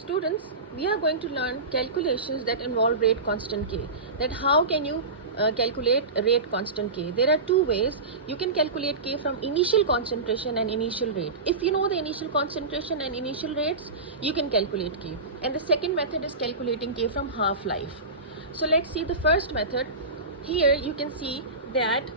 Students, we are going to learn calculations that involve rate constant k. That how can you calculate rate constant k? There are two ways. You can calculate k from initial concentration and initial rate. If you know the initial concentration and initial rates, you can calculate k. And the second method is calculating k from half-life. So let's see the first method. Here you can see that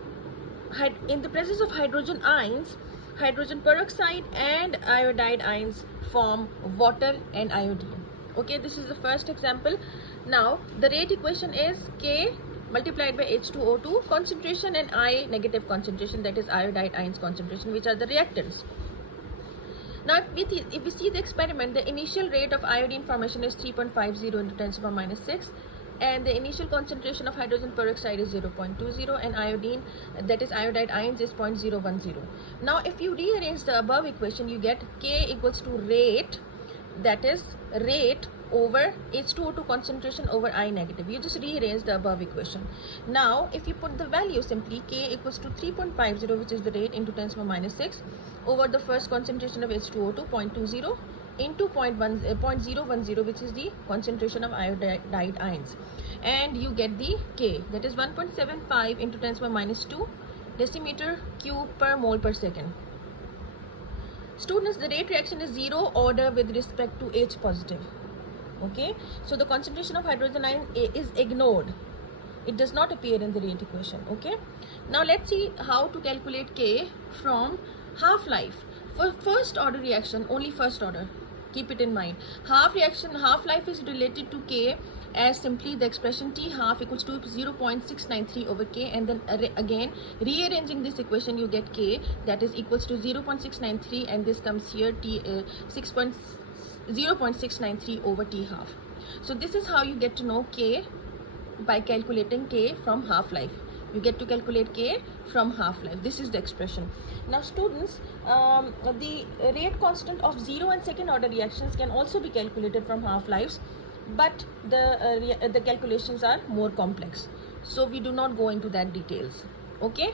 in the presence of hydrogen ions, hydrogen peroxide and iodide ions form water and iodine. Okay, this is the first example. Now the rate equation is K multiplied by H2O2 concentration and I negative concentration, that is iodide ions concentration, which are the reactants. Now if we see the experiment, the initial rate of iodine formation is 3.50 into 10 to the minus 6, and the initial concentration of hydrogen peroxide is 0.20, and iodine, that is iodide ions, is 0.010. Now if you rearrange the above equation, you get K equals to rate, that is rate over H2O2 concentration over I negative. You just rearrange the above equation. Now if you put the value simply, K equals to 3.50, which is the rate, into 10 to the minus 6 over the first concentration of H2O2 0.20 into 0.010, which is the concentration of iodide ions, and you get the K, that is 1.75 into 10 to the minus 2 decimeter cube per mole per second. Students, the rate reaction is zero order with respect to H positive. Okay, so the concentration of hydrogen ion is ignored. It does not appear in the rate equation. Okay, now let's see how to calculate K from half-life. For first order reaction, only first order, keep it in mind. Half-life is related to K as simply the expression T half equals to 0.693 over K, and then again rearranging this equation, you get K, that is equals to 0.693, and this comes here T 0.693 over T half. So this is how you get to know K by calculating K from half-life. You get to calculate K from half-life. This is the expression. Now students, the rate constant of 0 and second order reactions can also be calculated from half-lives, but the calculations are more complex, so we do not go into that details. Okay.